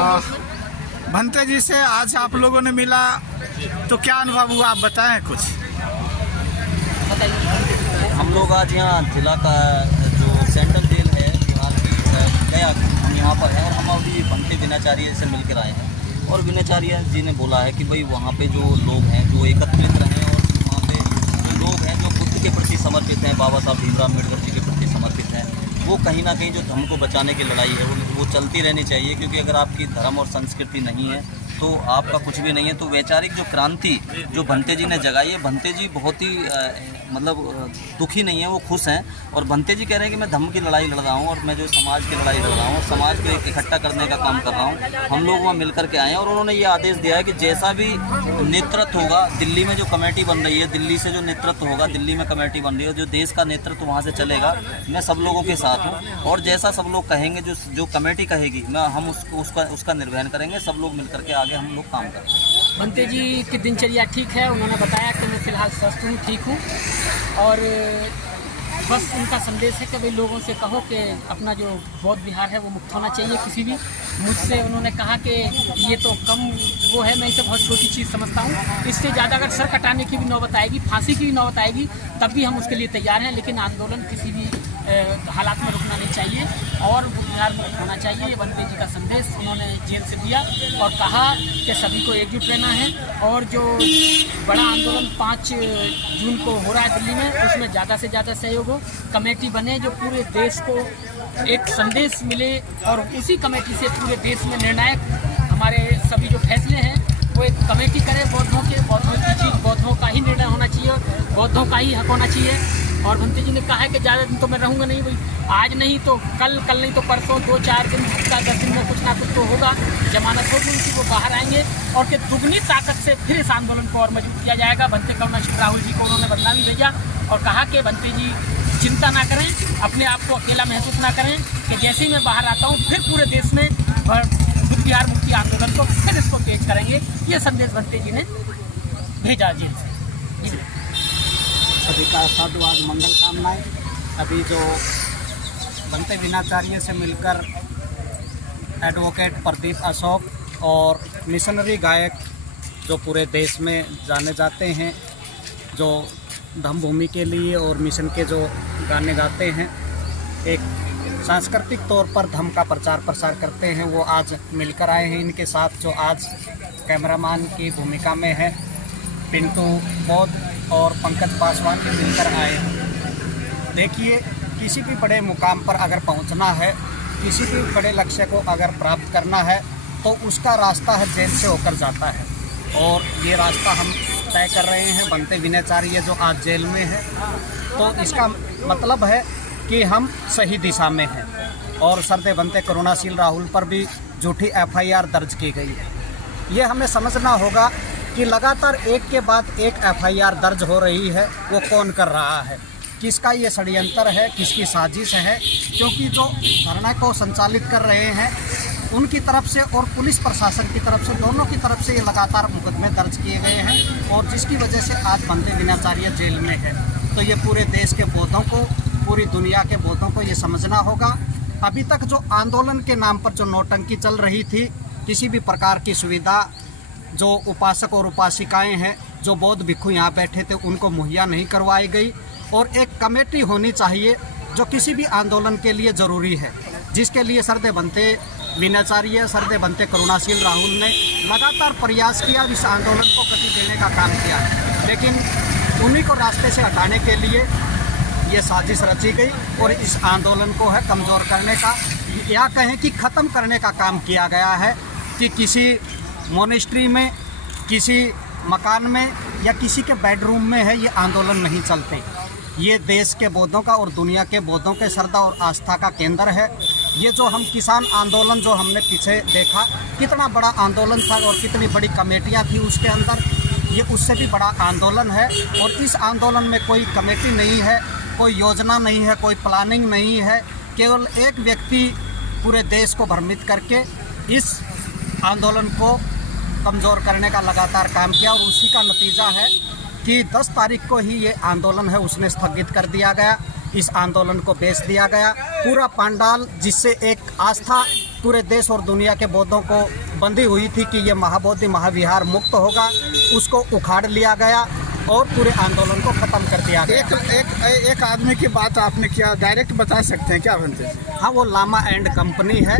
भंते जी से आज आप लोगों ने मिला तो क्या अनुभव हुआ, आप बताएं कुछ। हम लोग आज यहाँ जिला का जो सेंट्रल जेल है बिहार की गया, हम यहाँ पर हैं और हम अभी भंते विनाचार्य से मिलकर आए हैं। और विनाचार्य जी ने बोला है कि भाई वहाँ पे जो लोग हैं जो एकत्रित रहें और वहाँ पे जो लोग हैं जो बुद्ध के प्रति समर्पित हैं, बाबा साहब भीमराव अम्बेडकर जी के प्रति समर्पित हैं, वो कहीं ना कहीं जो धर्म को बचाने की लड़ाई है वो चलती रहनी चाहिए। क्योंकि अगर आपकी धर्म और संस्कृति नहीं है तो आपका कुछ भी नहीं है। तो वैचारिक जो क्रांति जो भंते जी ने जगाई है, भंते जी बहुत ही मतलब दुखी नहीं है, वो खुश हैं। और भंते जी कह रहे हैं कि मैं धर्म की लड़ाई लड़ रहा हूँ और मैं जो समाज की लड़ाई लड़ रहा हूँ, समाज को इकट्ठा करने का काम कर रहा हूँ। हम लोग वहाँ मिल करके आए हैं और उन्होंने ये आदेश दिया है कि जैसा भी नेतृत्व होगा, दिल्ली में जो कमेटी बन रही है, दिल्ली से जो नेतृत्व होगा, दिल्ली में कमेटी बन रही है, जो देश का नेतृत्व वहाँ से चलेगा, मैं सब लोगों के साथ हूँ। और जैसा सब लोग कहेंगे, जो कमेटी कहेगी, हम उसका निर्वहन करेंगे। सब लोग मिल करके आगे हम लोग काम करेंगे। भंते जी की दिनचर्या ठीक है, उन्होंने बताया कि मैं फ़िलहाल स्वस्थ हूँ, ठीक हूँ। और बस उनका संदेश है कि भाई लोगों से कहो कि अपना जो बौद्ध विहार है वो मुक्त होना चाहिए किसी भी। मुझसे उन्होंने कहा कि ये तो कम वो है, मैं इसे बहुत छोटी चीज़ समझता हूँ। इससे ज़्यादा अगर सर कटाने की भी नौबत आएगी, फांसी की भी नौबत आएगी, तब भी हम उसके लिए तैयार हैं। लेकिन आंदोलन किसी भी हालात में रुकना नहीं चाहिए और बिहार मुक्त होना चाहिए। ये भंते जी का संदेश उन्होंने जेल से दिया और कहा कि सभी को एकजुट रहना है। और जो बड़ा आंदोलन 5 जून को हो रहा है दिल्ली में, उसमें ज़्यादा से ज़्यादा सहयोग हो, कमेटी बने जो पूरे देश को एक संदेश मिले और उसी कमेटी से पूरे देश में निर्णायक हमारे सभी जो फैसले हैं वो एक कमेटी करे। बौद्धों की चीज़ बौद्धों का ही निर्णय होना चाहिए, बौद्धों का ही हक होना चाहिए। और भंते जी ने कहा है कि ज़्यादा दिन तो मैं रहूँगा नहीं, भाई आज नहीं तो कल नहीं तो परसों, 2-4 दिन, हफ्ता 10 दिन में कुछ ना कुछ तो होगा, जमानत होगी उनकी, वो बाहर आएंगे और कि दुगनी ताकत से फिर इस आंदोलन को और मजबूत किया जाएगा। भंते करुणाशील राहुल जी को उन्होंने बदनामी भेजा और कहा कि भंते जी चिंता ना करें, अपने आप को अकेला महसूस ना करें, कि जैसे ही मैं बाहर आता हूँ फिर पूरे देश में बुद्ध विहार मुक्ति आंदोलन को फिर इसको तेज करेंगे। ये संदेश भंते जी ने भेजा जेल से। सभी का साधुवाद, मंगल कामनाएं। अभी जो भंते विनाचार्य से मिलकर एडवोकेट प्रदीप अशोक और मिशनरी गायक जो पूरे देश में जाने जाते हैं, जो धम्म भूमि के लिए और मिशन के जो गाने गाते हैं, एक सांस्कृतिक तौर पर धम्म का प्रचार प्रसार करते हैं, वो आज मिलकर आए हैं। इनके साथ जो आज कैमरामैन की भूमिका में है पिंटू बौद्ध और पंकज पासवान के मिलकर आए हैं। देखिए, किसी भी बड़े मुकाम पर अगर पहुंचना है, किसी भी बड़े लक्ष्य को अगर प्राप्त करना है तो उसका रास्ता है जेल से होकर जाता है। और ये रास्ता हम तय कर रहे हैं। भंते विनाचार्य जो आज जेल में है, तो इसका मतलब है कि हम सही दिशा में हैं। और सरदे भंते करुणाशील राहुल पर भी झूठी FIR दर्ज की गई है। ये हमें समझना होगा कि लगातार एक के बाद एक FIR दर्ज हो रही है, वो कौन कर रहा है, किसका ये षड्यंत्र है, किसकी साजिश है। क्योंकि जो धरना को संचालित कर रहे हैं उनकी तरफ से और पुलिस प्रशासन की तरफ से, दोनों की तरफ से ये लगातार मुकदमे दर्ज किए गए हैं और जिसकी वजह से आज भंते विनाचार्य जेल में है। तो ये पूरे देश के बौद्धों को, पूरी दुनिया के बौद्धों को ये समझना होगा। अभी तक जो आंदोलन के नाम पर जो नौटंकी चल रही थी, किसी भी प्रकार की सुविधा जो उपासक और उपासिकाएं हैं, जो बौद्ध भिक्षु यहाँ बैठे थे, उनको मुहैया नहीं करवाई गई। और एक कमेटी होनी चाहिए जो किसी भी आंदोलन के लिए ज़रूरी है, जिसके लिए सरदे भंते विनाचार्य, सरदे भंते करुणाशील राहुल ने लगातार प्रयास किया, इस आंदोलन को गति देने का काम किया। लेकिन उन्हीं को रास्ते से हटाने के लिए ये साजिश रची गई और इस आंदोलन को है कमज़ोर करने का, या कहें कि ख़त्म करने का काम किया गया है। कि किसी मोनेस्ट्री में, किसी मकान में या किसी के बेडरूम में है, ये आंदोलन नहीं चलते। ये देश के बौद्धों का और दुनिया के बौद्धों के श्रद्धा और आस्था का केंद्र है। ये जो हम किसान आंदोलन जो हमने पीछे देखा, कितना बड़ा आंदोलन था और कितनी बड़ी कमेटियां थी उसके अंदर, ये उससे भी बड़ा आंदोलन है। और इस आंदोलन में कोई कमेटी नहीं है, कोई योजना नहीं है, कोई प्लानिंग नहीं है। केवल एक व्यक्ति पूरे देश को भ्रमित करके इस आंदोलन को कमज़ोर करने का लगातार काम किया और उसी का नतीजा है कि 10 तारीख को ही ये आंदोलन है उसने स्थगित कर दिया गया। इस आंदोलन को बेच दिया गया। पूरा पंडाल जिससे एक आस्था पूरे देश और दुनिया के बौद्धों को बंधी हुई थी कि ये महाबोधि महाविहार मुक्त होगा, उसको उखाड़ लिया गया और पूरे आंदोलन को ख़त्म कर दिया गया। एक आदमी की बात आपने किया, डायरेक्ट बता सकते हैं क्या बनते हैं? हाँ, वो लामा एंड कंपनी है,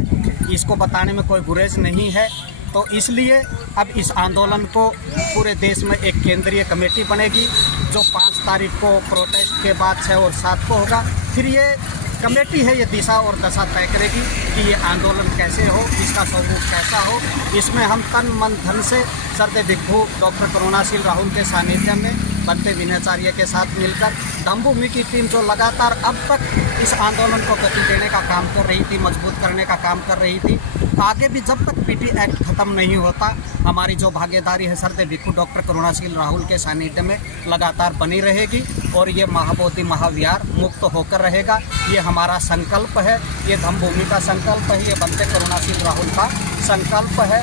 इसको बताने में कोई गुरेज नहीं है। तो इसलिए अब इस आंदोलन को पूरे देश में एक केंद्रीय कमेटी बनेगी जो 5 तारीख को प्रोटेस्ट के बाद 6 और 7 को होगा। फिर ये कमेटी है, ये दिशा और दशा तय करेगी कि ये आंदोलन कैसे हो, इसका स्वरूप कैसा हो। इसमें हम तन मन धन से सरदे भिक्षु डॉक्टर करुणाशील राहुल के सानिध्य में बनते विनयाचार्य के साथ मिलकर धम्मभूमि की टीम जो लगातार अब तक इस आंदोलन को गति देने का काम कर रही थी, मजबूत करने का काम कर रही थी, आगे भी जब तक पीटी एक्ट खत्म नहीं होता हमारी जो भागीदारी है सरदे भिक्षु डॉक्टर करुणाशील राहुल के सानिध्य में लगातार बनी रहेगी और ये महाबोधि महाविहार मुक्त होकर रहेगा। ये हमारा संकल्प है, ये धम्मभूमि का संकल्प है, ये बनते करुणाशील राहुल का संकल्प है।